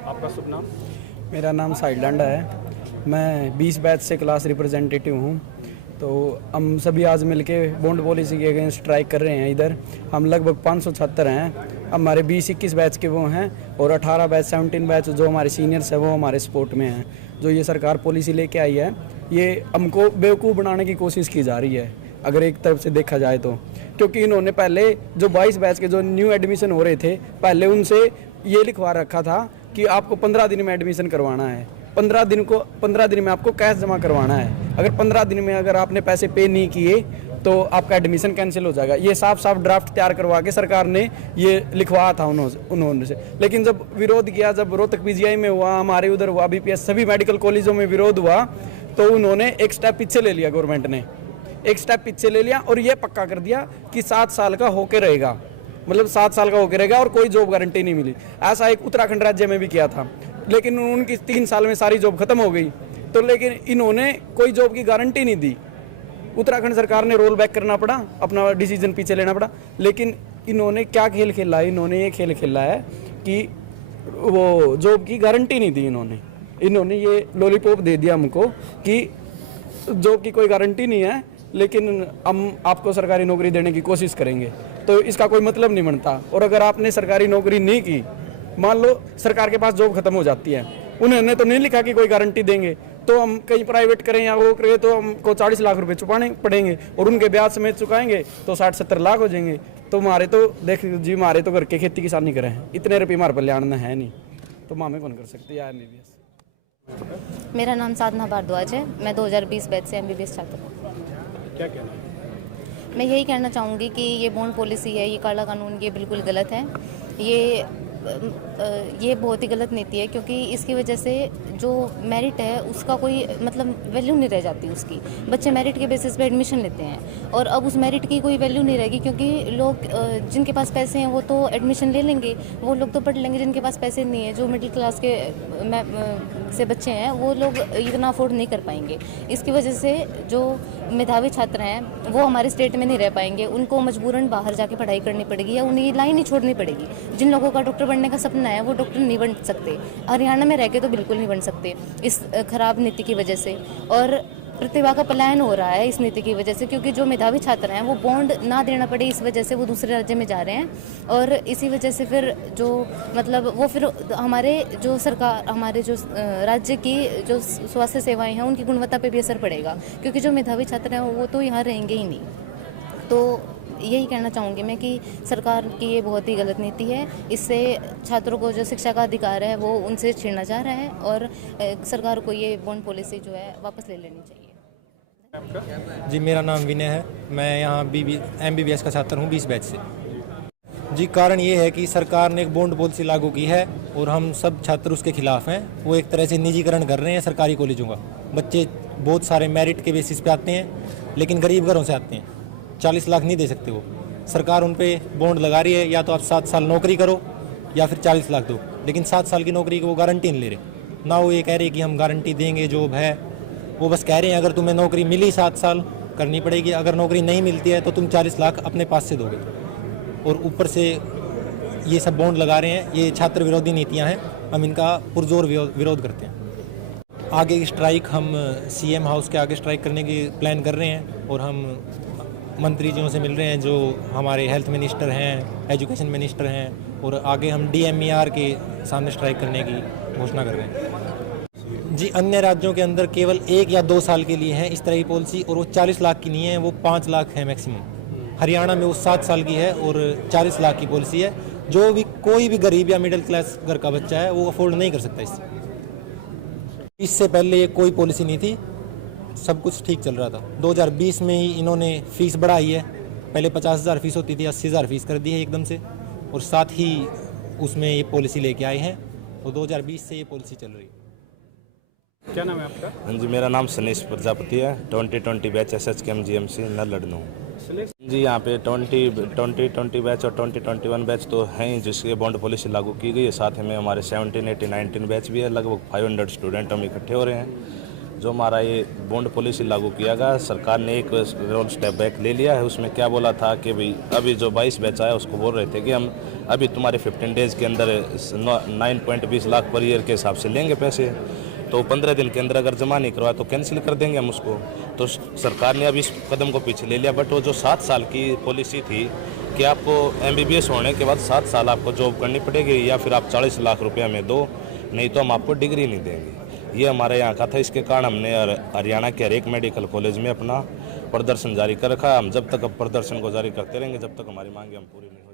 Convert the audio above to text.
आपका शुभ नाम? मेरा नाम साहिल डांडा है। मैं 20 बैच से क्लास रिप्रेजेंटेटिव हूँ। तो हम सभी आज मिलके बॉन्ड पॉलिसी के अगेंस्ट स्ट्राइक कर रहे हैं। इधर हम लगभग 500 छात्र हैं। हमारे 20-21 बैच के वो हैं और 18 बैच 17 बैच जो हमारे सीनियर्स हैं वो हमारे सपोर्ट में हैं। जो ये सरकार पॉलिसी लेके आई है ये हमको बेवकूफ़ बनाने की कोशिश की जा रही है, अगर एक तरफ से देखा जाए तो। क्योंकि इन्होंने पहले जो 22 बैच के जो न्यू एडमिशन हो रहे थे पहले उनसे ये लिखवा रखा था कि आपको 15 दिन में एडमिशन करवाना है। 15 दिन में आपको कैश जमा करवाना है। अगर 15 दिन में अगर आपने पैसे पे नहीं किए तो आपका एडमिशन कैंसिल हो जाएगा। ये साफ साफ ड्राफ्ट तैयार करवा के सरकार ने ये लिखवाया था उन्होंने से। लेकिन जब विरोध किया, जब रोहतक पीजीआई में हुआ, हमारे उधर हुआ, बीपीएस सभी मेडिकल कॉलेजों में विरोध हुआ, तो उन्होंने एक स्टेप पीछे ले लिया। गवर्नमेंट ने एक स्टेप पीछे ले लिया और ये पक्का कर दिया कि 7 साल का होके रहेगा, मतलब 7 साल का होके रहेगा और कोई जॉब गारंटी नहीं मिली। ऐसा एक उत्तराखंड राज्य में भी किया था, लेकिन उनकी 3 साल में सारी जॉब खत्म हो गई। तो लेकिन इन्होंने कोई जॉब की गारंटी नहीं दी। उत्तराखंड सरकार ने रोल बैक करना पड़ा, अपना डिसीजन पीछे लेना पड़ा। लेकिन इन्होंने क्या खेल खेला है? इन्होंने ये खेल खेला है कि वो जॉब की गारंटी नहीं दी। इन्होंने ये लॉलीपॉप दे दिया हमको कि जॉब की कोई गारंटी नहीं है, लेकिन हम आपको सरकारी नौकरी देने की कोशिश करेंगे। तो इसका कोई मतलब नहीं बनता। और अगर आपने सरकारी नौकरी नहीं की, मान लो सरकार के पास जॉब खत्म हो जाती है, उन्होंने तो नहीं लिखा कि कोई गारंटी देंगे, तो हम कहीं प्राइवेट करें या वो करें तो हमको 40 लाख रुपए चुकाने पड़ेंगे और उनके ब्याज समेत चुकाएंगे तो 60-70 लाख हो जाएंगे। तो हमारे तो देख जी, हमारे तो घर के खेती किसानी करें, इतने रुपये हमारे पर लियाना है नहीं, तो मामे कौन कर सकते यार। MBBS। मेरा नाम साधना भारद्वाज है। मैं 2020 बैच से MBBS छात्र हूँ। क्या कहना है? मैं यही कहना चाहूँगी कि ये बॉन्ड पॉलिसी है, ये काला कानून, ये बिल्कुल गलत है। ये बहुत ही गलत नीति है, क्योंकि इसकी वजह से जो मेरिट है उसका कोई मतलब वैल्यू नहीं रह जाती उसकी। बच्चे मेरिट के बेसिस पे एडमिशन लेते हैं और अब उस मेरिट की कोई वैल्यू नहीं रहेगी, क्योंकि लोग जिनके पास पैसे हैं वो तो एडमिशन ले लेंगे, वो लोग तो पढ़ लेंगे। जिनके पास पैसे नहीं है, जो मिडिल क्लास के से बच्चे हैं, वो लोग इतना अफोर्ड नहीं कर पाएंगे। इसकी वजह से जो मेधावी छात्र हैं वो हमारे स्टेट में नहीं रह पाएंगे, उनको मजबूरन बाहर जाके पढ़ाई करनी पड़ेगी या उन्हें लाइन ही छोड़नी पड़ेगी। जिन लोगों का डॉक्टर बनने का सपना है वो डॉक्टर नहीं बन सकते, हरियाणा में रह के तो बिल्कुल नहीं बन सकते इस खराब नीति की वजह से। और प्रतिभा का पलायन हो रहा है इस नीति की वजह से, क्योंकि जो मेधावी छात्र हैं वो बॉन्ड ना देना पड़े इस वजह से वो दूसरे राज्य में जा रहे हैं। और इसी वजह से फिर जो मतलब वो फिर हमारे जो सरकार, हमारे जो राज्य की जो स्वास्थ्य सेवाएं हैं उनकी गुणवत्ता पे भी असर पड़ेगा, क्योंकि जो मेधावी छात्र हैं वो तो यहाँ रहेंगे ही नहीं। तो यही कहना चाहूँगी मैं कि सरकार की ये बहुत ही गलत नीति है। इससे छात्रों को जो शिक्षा का अधिकार है वो उनसे छीना जा रहा है और सरकार को ये बॉन्ड पॉलिसी जो है वापस ले लेनी चाहिए। जी, मेरा नाम विनय है। मैं यहाँ MBBS का छात्र हूँ 20 बैच से। जी, कारण ये है कि सरकार ने एक बॉन्ड पॉलिसी लागू की है और हम सब छात्र उसके खिलाफ हैं। वो एक तरह से निजीकरण कर रहे हैं सरकारी कॉलेजों का। बच्चे बहुत सारे मेरिट के बेसिस पे आते हैं, लेकिन गरीब घरों से आते हैं। 40 लाख नहीं दे सकते वो। सरकार उन पे बॉन्ड लगा रही है, या तो आप 7 साल नौकरी करो या फिर 40 लाख दो, लेकिन 7 साल की नौकरी की वो गारंटी नहीं ले रहे ना। वो ये कह रहे कि हम गारंटी देंगे, जॉब है। वो बस कह रहे हैं अगर तुम्हें नौकरी मिली 7 साल करनी पड़ेगी, अगर नौकरी नहीं मिलती है तो तुम 40 लाख अपने पास से दोगे। और ऊपर से ये सब बॉन्ड लगा रहे हैं। ये छात्र विरोधी नीतियाँ हैं, हम इनका पुरजोर विरोध करते हैं। आगे की स्ट्राइक हम CM हाउस के आगे स्ट्राइक करने की प्लान कर रहे हैं और हम मंत्री जियों से मिल रहे हैं, जो हमारे हेल्थ मिनिस्टर हैं, एजुकेशन मिनिस्टर हैं, और आगे हम DMER के सामने स्ट्राइक करने की घोषणा कर रहे हैं। जी, अन्य राज्यों के अंदर केवल 1 या 2 साल के लिए है इस तरह की पॉलिसी, और वो 40 लाख की नहीं है, वो 5 लाख है मैक्सिमम। हरियाणा में वो 7 साल की है और 40 लाख की पॉलिसी है। जो भी कोई भी गरीब या मिडिल क्लास घर का बच्चा है वो अफोर्ड नहीं कर सकता इससे पहले ये कोई पॉलिसी नहीं थी, सब कुछ ठीक चल रहा था। 2020 में ही इन्होंने फीस बढ़ाई है। पहले 50,000 फीस होती थी, 80,000 फीस कर दी है एकदम से, और साथ ही उसमें ये पॉलिसी लेके आए हैं, और 2020 से ये पॉलिसी चल रही है। क्या नाम है आपका? हाँ जी, मेरा नाम सनीश प्रजापति है। 2020 बैच SHKM GMC न लड़नू जी। यहाँ पे 2020 बैच और 2021 बैच तो हैं ही, जिसके बॉन्ड पॉलिसी लागू की गई है। साथ में हमारे 17, 18, 19 बैच भी है। लगभग 500 स्टूडेंट हम इकट्ठे हो रहे हैं। जो हमारा ये बॉन्ड पॉलिसी लागू किया गया, सरकार ने एक रोल स्टेप बैक ले लिया है। उसमें क्या बोला था कि भाई अभी जो 22 बैच आया उसको बोल रहे थे कि हम अभी तुम्हारे 15 डेज़ के अंदर 9.20 लाख पर ईयर के हिसाब से लेंगे पैसे, तो 15 दिन के अंदर अगर जमा नहीं करवाया तो कैंसिल कर देंगे हम उसको। तो सरकार ने अब इस कदम को पीछे ले लिया। बट वो जो 7 साल की पॉलिसी थी कि आपको MBBS होने के बाद 7 साल आपको जॉब करनी पड़ेगी या फिर आप 40 लाख रुपये हमें दो, नहीं तो हम आपको डिग्री नहीं देंगे, ये हमारे यहाँ का था। इसके कारण हमने हरियाणा के हर एक मेडिकल कॉलेज में अपना प्रदर्शन जारी कर रखा है। हम जब तक अब प्रदर्शन को जारी करते रहेंगे जब तक हमारी मांगे हम पूरी नहीं